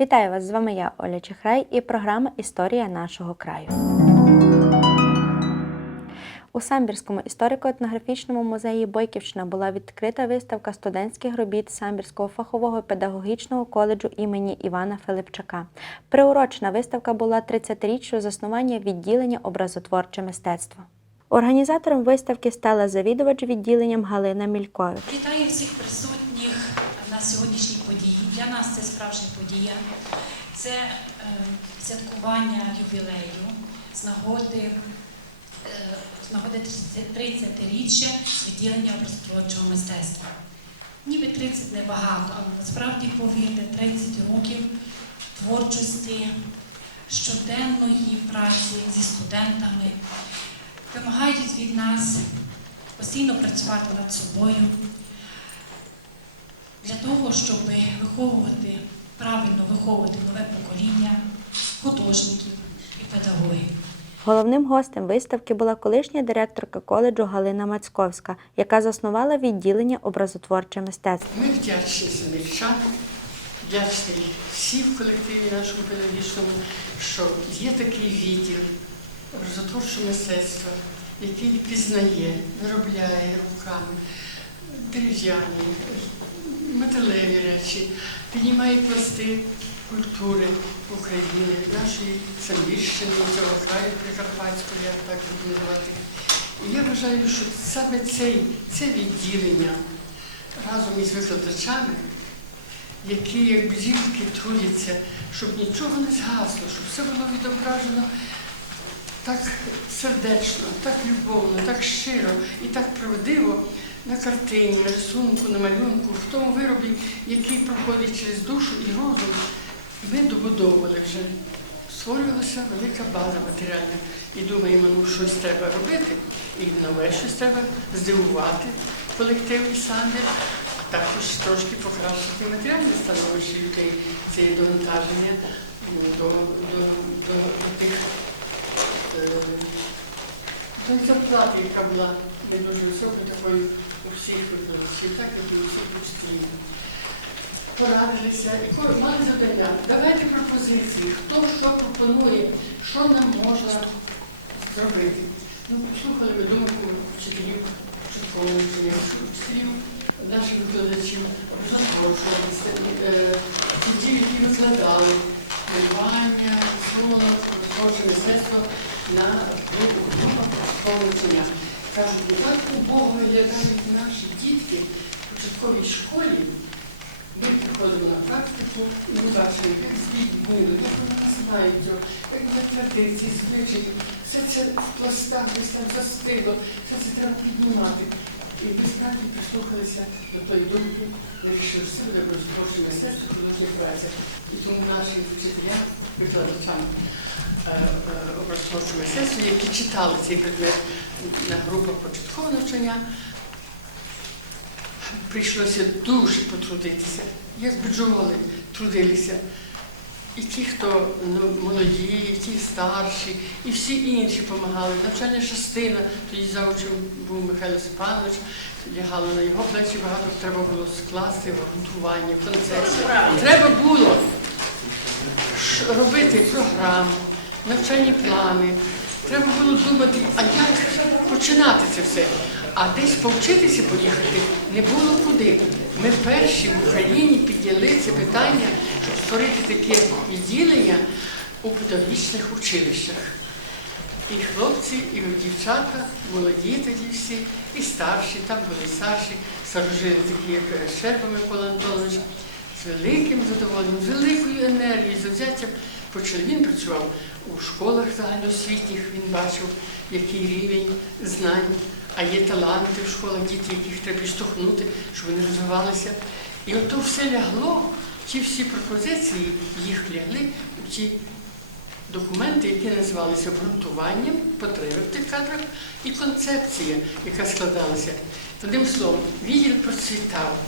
Вітаю вас! З вами я, Оля Чехрай, і програма Історія нашого краю. У Самбірському історико-етнографічному музеї Бойківщина була відкрита виставка студентських робіт Самбірського фахового педагогічного коледжу імені Івана Филипчака. Приурочена виставка була 30-річчю заснування відділення образотворче мистецтво. Організатором виставки стала завідувач відділенням Галина Мількович. Вітаю всіх присутніх на сьогоднішній події. Для нас це справжня подія. Це е, святкування ювілею з нагоди, е, нагоди 30-річчя відділення образотворчого мистецтва. Ніби 30 небагато, але насправді повірте, 30 років творчості, щоденної праці зі студентами вимагають від нас постійно працювати над собою для того, щоб виховувати, правильно виховувати нове покоління художників і педагогів. Головним гостем виставки була колишня директорка коледжу Галина Мацьковська, яка заснувала відділення образотворче мистецтво. Ми вдячні землячам, вдячні всім в колективі нашому педагогічному, що є такий відділ образотворчого мистецтва, який пізнає, виробляє руками дерев'яні, металеві речі, піднімає пласти культури України, нашої Самбірщини, цього краю Прикарпатського, як так буду називати. І я вважаю, що саме цей, це відділення разом із викладачами, які як бджілки трудяться, щоб нічого не згасло, щоб все було відображено так сердечно, так любовно, так щиро і так правдиво на картині, на рисунку, на малюнку, в тому виробі, який проходить через душу і розум. Ми добудовували вже. Створювалася велика база матеріальна. І думаємо, ну щось треба робити, і нове щось треба здивувати колектив і самі, також трошки покращити матеріальне становище людей. Це є довантаження ну, до, до, до, до тих е, до зарплати, яка була не дуже висока, такою у всіх викладачів, так як і у всіх учителів. Порадилися мали завдання. Давайте пропозиції, хто що пропонує, що нам можна зробити. Ну, послухали ми думку вчителів школи, вчителів, наших викладачів, обов'язково ті, які викладали малювання, рисунок, творче мистецтво на повнення. Кажуть, ну так убого виглядають наші дітки в початковій школі. Ми приходимо на практику і ми бачимо, як звідти мило, як вони його, як затвердили ці звичаї. Все це в пластах десь там застигло, все це треба піднімати. І ми справді прислухалися до тої думки, вирішили, що це буде розтворче мистецтво, художня праця. І тому наші вчителя, викладачам е, е, образотворчого мистецтва, які читали цей предмет на групах початкового навчання, прийшлося дуже потрудитися, як бджоли трудилися. І ті, хто ну, молоді, і ті старші, і всі інші допомагали. Навчальна частина, тоді завучим був Михайло Степанович, лягало на його плечі, багато треба було скласти, готування, концепцію. Треба було робити програму, навчальні плани. Треба було думати, а як починати це все. А десь повчитися поїхати не було куди. Ми перші в Україні підняли це питання, щоб створити таке відділення у педагогічних училищах. І хлопці, і дівчата, молоді тоді всі, і старші, там були старші, старожили такі, як Щерба Микола Антонович, з великим задоволенням, з великою енергією, завзяттям почали. Він працював у школах загальноосвітніх, він бачив, який рівень знань, а є таланти в школах, діти, яких треба підштовхнути, щоб вони розвивалися. І от то все лягло, ті всі пропозиції їх лягли ті документи, які називалися обґрунтуванням потреби в тих кадрах і концепція, яка складалася. Одним словом, відділ процвітав.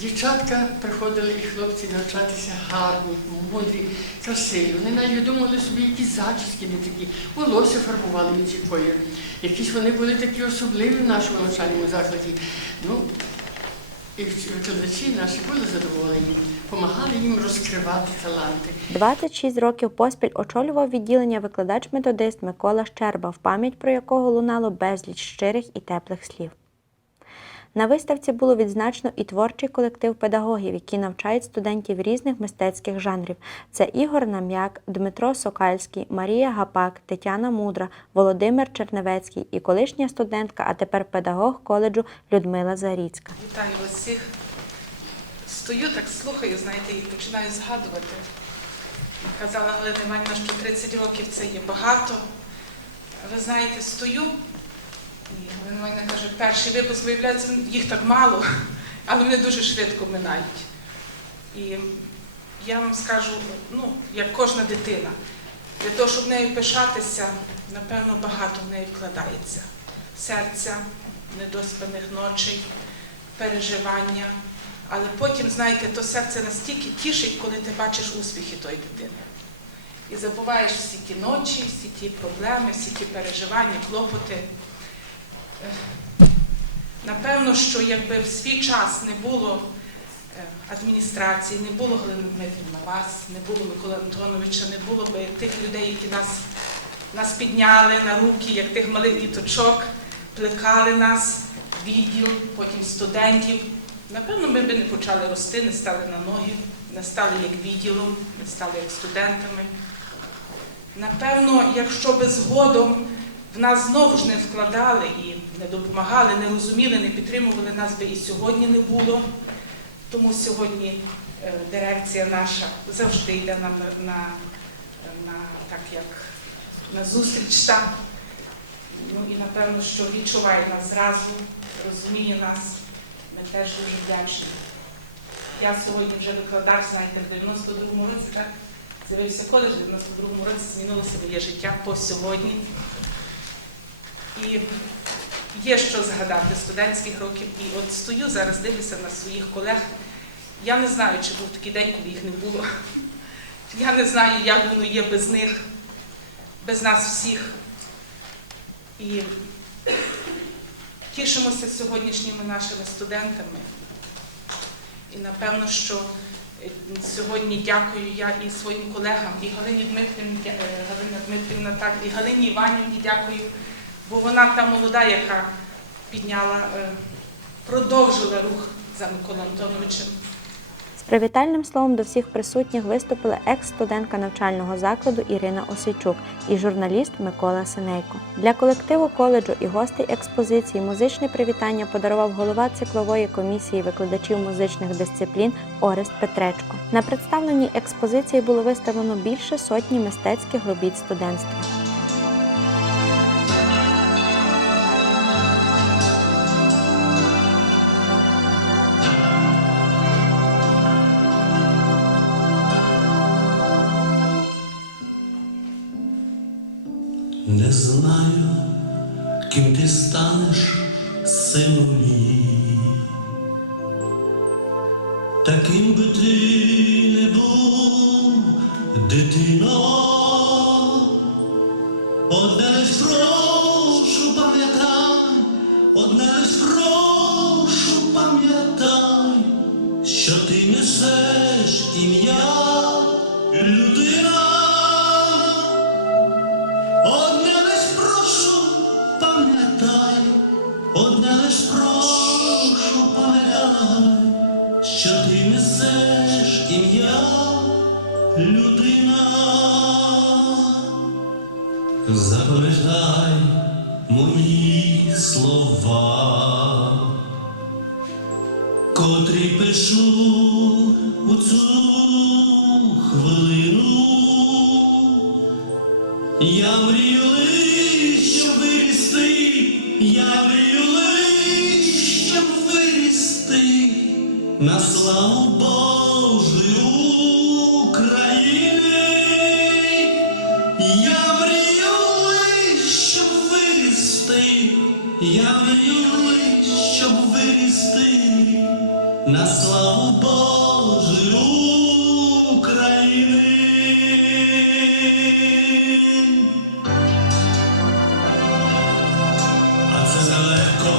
Дівчатка приходили і хлопці навчатися гарні, мудрі, красиві. Вони навіть думали собі якісь зачіски не такі, волосся фарбували в інший колір. Якісь вони були такі особливі в нашому навчальному закладі. Ну, і викладачі наші були задоволені, допомагали їм розкривати таланти. 26 років поспіль очолював відділення викладач-методист Микола Щерба, в пам'ять про якого лунало безліч щирих і теплих слів. На виставці було відзначено і творчий колектив педагогів, які навчають студентів різних мистецьких жанрів. Це Ігор Нам'як, Дмитро Сокальський, Марія Гапак, Тетяна Мудра, Володимир Черневецький і колишня студентка, а тепер педагог коледжу Людмила Заріцька. Вітаю вас всіх. Стою, так слухаю, знаєте, і починаю згадувати. Казала Галина Іванівна, що 30 років це є багато. Ви знаєте, стою, і Іванівна каже, перший випуск, виявляється, їх так мало, але вони дуже швидко минають. І я вам скажу, ну, як кожна дитина, для того, щоб нею пишатися, напевно, багато в неї вкладається. Серця, недоспаних ночей, переживання. Але потім, знаєте, то серце настільки тішить, коли ти бачиш успіхи тої дитини. І забуваєш всі ті ночі, всі ті проблеми, всі ті переживання, клопоти. Напевно, що якби в свій час не було е, адміністрації, не було Галини Дмитрівна вас, не було Миколи Антоновича, не було би тих людей, які нас, нас підняли на руки, як тих малих діточок, плекали нас, відділ, потім студентів. Напевно, ми би не почали рости, не стали на ноги, не стали як відділом, не стали як студентами. Напевно, якщо би згодом в нас знову ж не вкладали і не допомагали, не розуміли, не підтримували, нас би і сьогодні не було. Тому сьогодні е, дирекція наша завжди йде на, на, на так як на зустріч там. Ну і напевно, що відчуває нас зразу, розуміє нас. Ми теж дуже вдячні. Я сьогодні вже викладач, знаєте, в 92-му році, так? З'явився коледж, в 92-му році змінилося моє життя по сьогодні. І є що згадати студентських років. І от стою зараз, дивлюся на своїх колег. Я не знаю, чи був такий день, коли їх не було. Я не знаю, як воно є без них, без нас всіх. І тішимося сьогоднішніми нашими студентами. І напевно, що е, сьогодні дякую я і своїм колегам, і Галині Дмитрівні, е, Галина Дмитрівна, так, і Галині Іванівні дякую, бо вона та молода, яка підняла, е, продовжила рух за Миколою Антоновичем. З привітальним словом до всіх присутніх виступила екс-студентка навчального закладу Ірина Осейчук і журналіст Микола Синейко. Для колективу коледжу і гостей експозиції музичне привітання подарував голова циклової комісії викладачів музичних дисциплін Орест Петречко. На представленій експозиції було виставлено більше сотні мистецьких робіт студентства. Не знаю, ким ти станеш, сину мій. Таким би ти не був, дитино. Одне лиш прошу, пам'ятай, одне лиш прошу, пам'ятай, що ти несеш ім'я людина. Запам'ятай мої слова, котрі пишу у цю хвилину. Я мрію щоб вирісти, я мрію щоб вирісти на славу Божої я мрію щоб вирісти на славу Божу України. А це нелегко,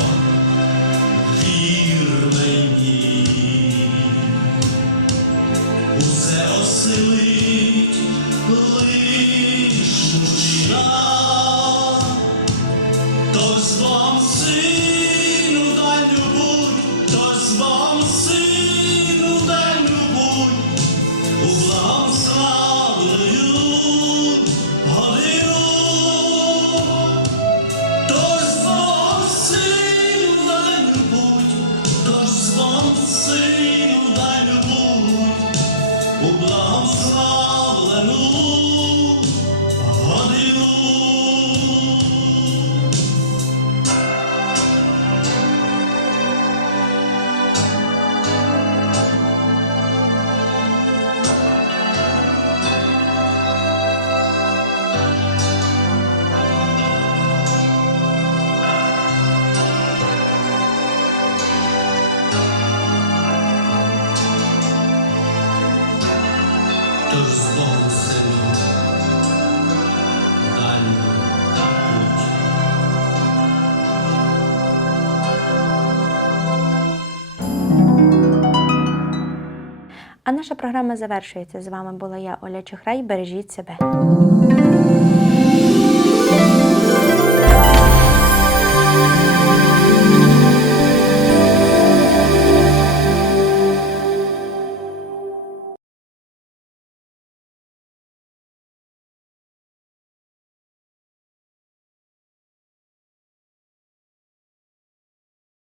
Nazvam seni наша програма завершується. З вами була я, Оля Чехрай. Бережіть себе.